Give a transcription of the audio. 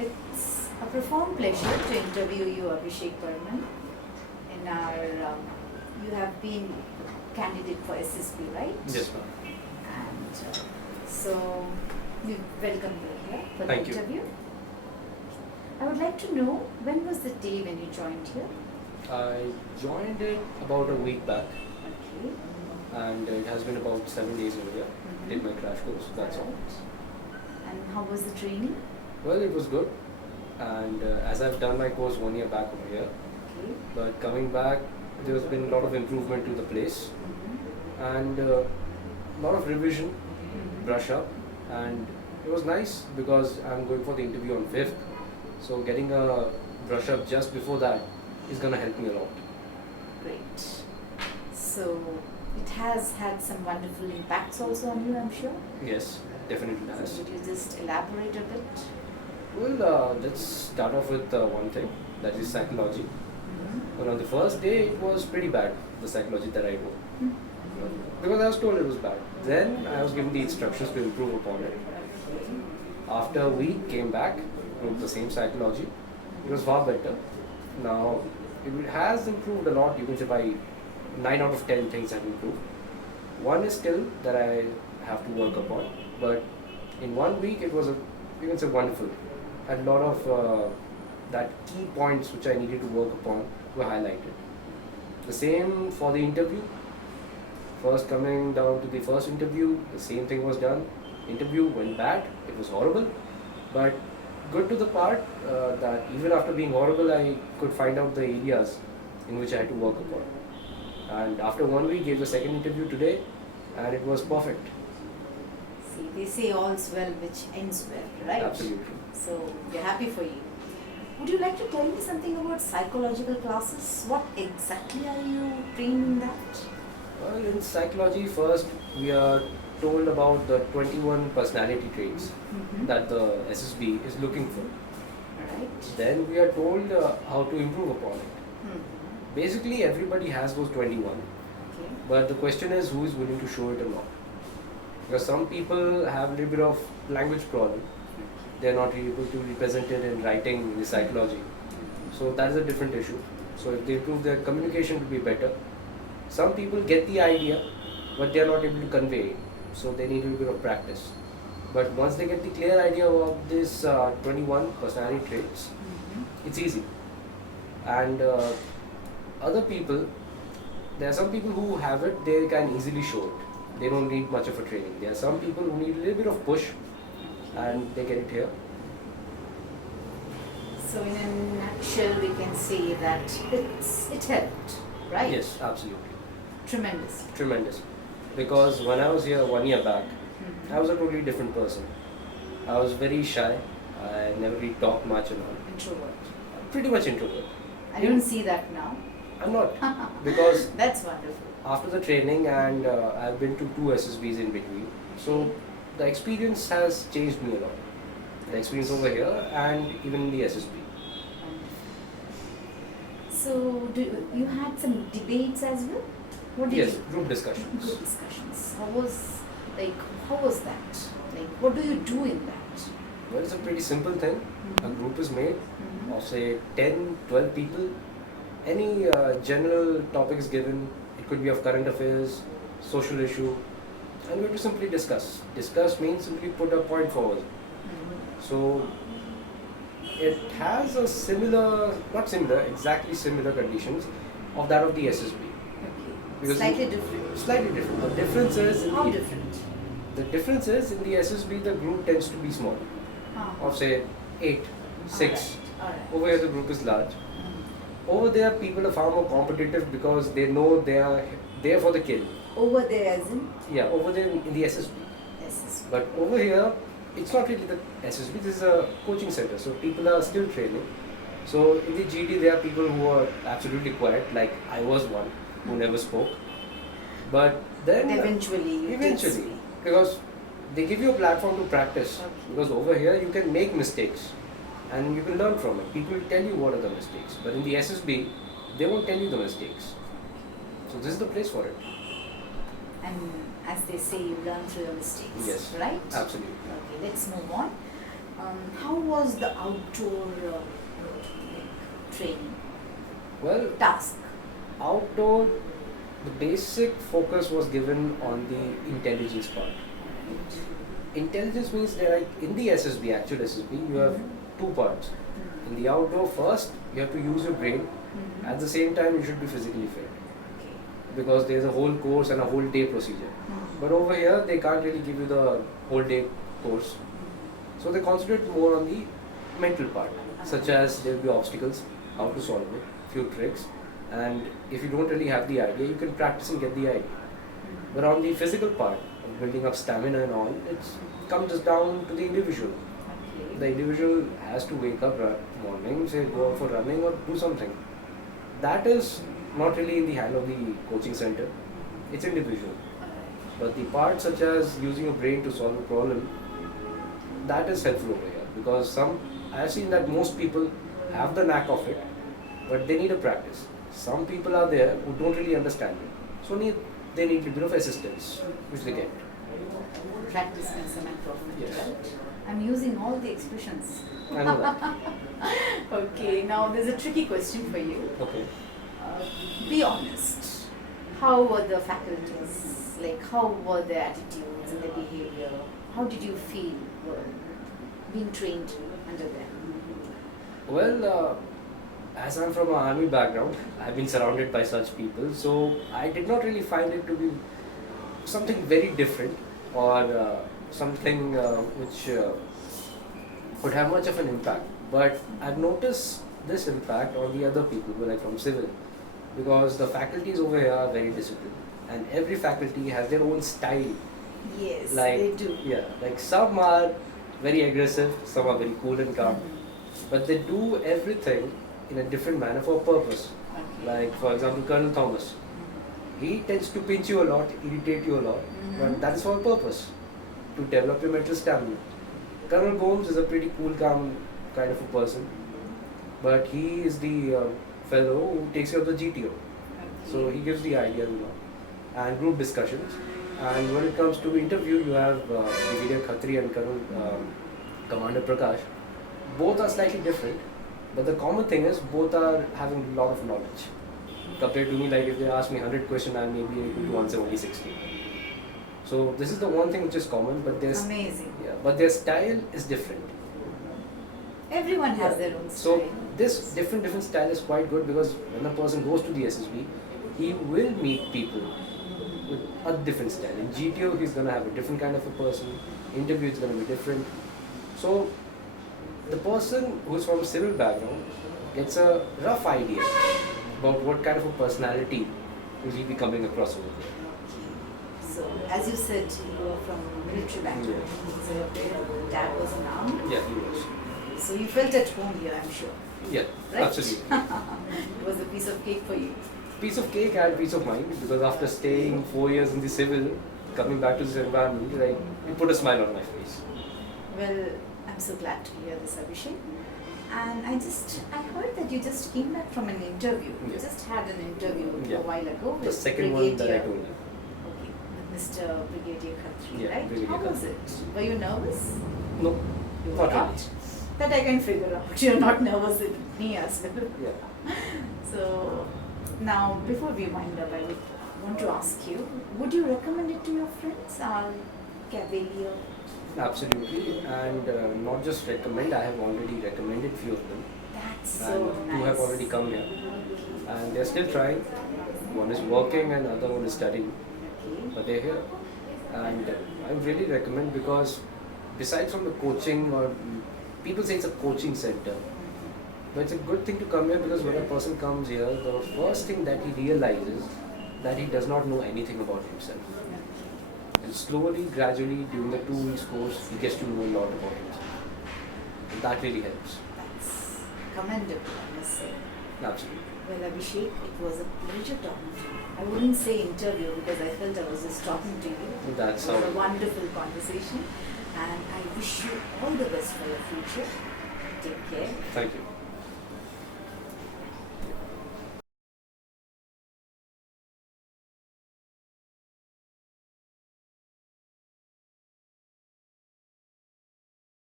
It's a profound pleasure to interview you, Abhishek Burman. In our, you have been candidate for SSB, right? Yes, ma'am. And so, we welcome you here for the Thank you. interview. I would like to know, when was the day when you joined here? I joined it about a week back, Okay. and it has been about 7 days over here. Did my crash course, that's all. Right. And how was the training? Well, it was good, and as I've done my course 1 year back over here, Okay. but coming back, there's been a lot of improvement to the place, and a lot of revision, brush up, and it was nice because I'm going for the interview on 5th, so getting a brush up just before that is gonna help me a lot. Great. So, it has had some wonderful impacts also on you, I'm sure. Yes, definitely So, has. would you just elaborate a bit? Well, let's start off with one thing, that is psychology. Well, on the first day, it was pretty bad, the psychology that I wrote. Because I was told it was bad. Then I was given the instructions to improve upon it. After a week, came back, wrote the same psychology. It was far better. Now, it has improved a lot. You can say by 9 out of 10 things have improved. One is still that I have to work upon. But in 1 week, it was, you can say, wonderful. Had a lot of that key points which I needed to work upon were highlighted. The same for the interview. First coming down to the first interview, the same thing was done. Interview went bad, it was horrible, but good to the part that even after being horrible, I could find out the areas in which I had to work upon. And after 1 week, gave the second interview today, and it was perfect. See, they say all's well which ends well, right? Absolutely. So, we're happy for you. Would you like to tell me something about psychological classes? What exactly are you trained in that? Well, in psychology, first we are told about the 21 personality traits that the SSB is looking for. Right. Then we are told how to improve upon it. Basically, everybody has those 21, Okay. but the question is who is willing to show it or not. Because some people have a little bit of language problem. They are not able to represent it in writing in the psychology. So that is a different issue. So if they improve their communication to be better, some people get the idea, but they are not able to convey it. So they need a little bit of practice. But once they get the clear idea of this 21 personality traits, it's easy. And other people, there are some people who have it, they can easily show it. They don't need much of a training. There are some people who need a little bit of push, and they get it here. So, in a nutshell, we can say that it helped, right? Yes, absolutely. Tremendous. Tremendous. Because when I was here 1 year back, I was a totally different person. I was very shy. I never really talked much and all. Introvert. Pretty much introvert. I don't see that now. I'm not. Because That's wonderful. after the training and I've been to 2 SSBs in between. So the experience has changed me a lot. The experience over here and even in the SSB. So, you had some debates as well? What did Yes, you? group discussions. Group discussions. How was that? Like, what do you do in that? Well, it's a pretty simple thing. A group is made of say 10, 12 people. Any general topic is given. It could be of current affairs, social issue, and we have to simply discuss. Discuss means simply put a point forward. So it has a similar, not similar, exactly similar conditions of that of the SSB. Okay. Because Slightly different. Slightly different. The difference is in How the, different? the difference is in the SSB the group tends to be small, of say 8, 6. Alright. Over here the group is large. Over there people are far more competitive because they know they are there for the kill. Over there, as in? Yeah, over there in the SSB. Yes. But over here, it's not really the SSB, this is a coaching center, so people are still training. So in the GD, there are people who are absolutely quiet, like I was one who never spoke. But then Eventually, you did speak. because they give you a platform to practice. Okay. Because over here, you can make mistakes and you can learn from it. People will tell you what are the mistakes. But in the SSB, they won't tell you the mistakes. So this is the place for it. And as they say, you learn through your mistakes. Yes. Right? Absolutely. Okay, let's move on. How was the outdoor training Well, task? outdoor, the basic focus was given on the intelligence part. Intelligence means that, like in the SSB, actual SSB, you have two parts. In the outdoor, first you have to use your brain. At the same time, you should be physically fit Okay. because there's a whole course and a whole day procedure. But over here, they can't really give you the whole day course. So they concentrate more on the mental part, such as there will be obstacles, how to solve it, few tricks, and if you don't really have the idea, you can practice and get the idea. But on the physical part of building up stamina and all, it comes down to the individual. Okay. The individual has to wake up morning, say go out for running or do something. That is not really in the hand of the coaching center. It's individual. But the part such as using your brain to solve a problem, that is helpful over here because I've seen that most people have the knack of it, but they need a practice. Some people are there who don't really understand it, so they need a bit of assistance, which they get. Practice makes a man perfect, Yes. right? I'm using all the expressions. I know that. Okay, now there's a tricky question for you. Okay. Be honest. How were the faculties? Like, how were their attitudes and their behavior? How did you feel being trained under them? Well, as I'm from an army background, I've been surrounded by such people, so I did not really find it to be something very different or something which would have much of an impact. But I've noticed this impact on the other people who are like from civil, because the faculties over here are very disciplined, and every faculty has their own style. Yes, Like they do. yeah, like some are very aggressive, some are very cool and calm, but they do everything in a different manner for a purpose. Okay. Like for example, Colonel Thomas, he tends to pinch you a lot, irritate you a lot, but that is for a purpose, to develop your mental stamina. Colonel Gomes is a pretty cool, calm kind of a person, but he is the fellow who takes care of the GTO. So he gives the ideas and group discussions. And when it comes to interview, you have Brigadier Khatri and Colonel Commander Prakash. Both are slightly different, but the common thing is both are having a lot of knowledge. Compared to me, like if they ask me 100 questions, I may be able to answer only 60. So this is the one thing which is common, but Amazing. their style is different. Everyone has their own style. So this different style is quite good because when a person goes to the SSB, he will meet people with a different style. In GTO, he's gonna have a different kind of a person. Interview is gonna be different. So the person who's from civil background gets a rough idea about what kind of a personality will he be coming across over there. So, as you said, you were from military background. So your dad was in army. Yeah, he was. So you felt at home here, I'm sure. Yeah, Right? absolutely. It was a piece of cake for you. Piece of cake and piece of mind because after staying 4 years in the civil, coming back to this environment, like it put a smile on my face. Well, I'm so glad to hear this, Abhishek. And I heard that you just came back from an interview. You Yeah. just had an interview Yeah. a while ago with The second one that I Brigadier. told you. Okay, with Mr. Brigadier Khatri, Yeah, right? Brigadier How was Khatri. it? Were you nervous? No, You were not really. not? That I can figure out. You're not nervous with me as well. Yeah. So now, before we wind up, I would want to ask you: would you recommend it to your friends, Cavalier? Absolutely, and not just recommend. I have already recommended few of them, That's and so nice. two have already come here, and they're still trying. One is working, and other one is studying, Okay. but they're here, and I really recommend because besides from the coaching or people say it's a coaching center, but it's a good thing to come here because when a person comes here, the first thing that he realizes that he does not know anything about himself. And slowly, gradually, during the 2 weeks course, he gets to know a lot about himself. And that really helps. That's commendable, I must say. Absolutely. Well, Abhishek, it was a pleasure talking to you. I wouldn't say interview because I felt I was just talking to you. That's It was how. a wonderful conversation, and I wish you all the best for your future. Take care. Thank you.